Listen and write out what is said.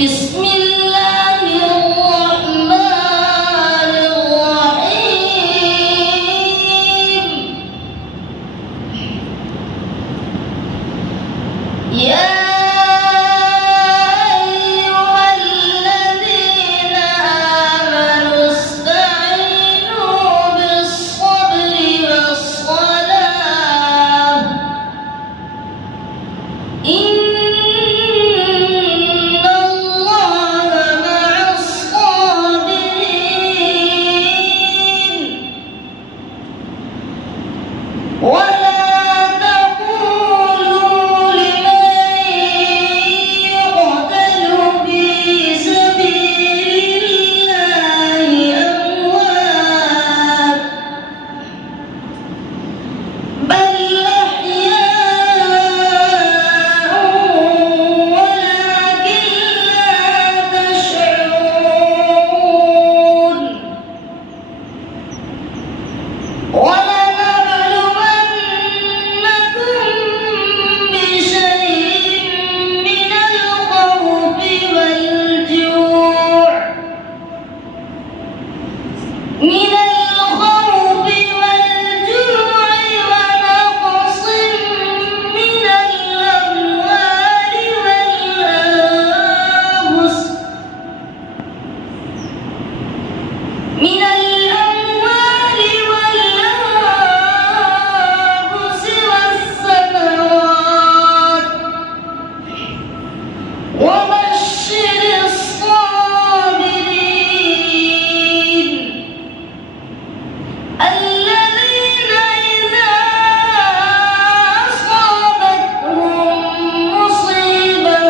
بسم الله الرحمن الرحيم. يا أيها الذين آمنوا استعينوا بالصبر والصلاة إن الله مع الصابرين. ولا تقولوا لمن يقتل في سبيل الله أموات بل أحياء ولكن لا تشعرون. ولنبلونكم بشيء من الخوف والجوع ونقص من الأموال والأنفس والثمرات وبشر الصابرين الذين إذا أصابتهم مصيبة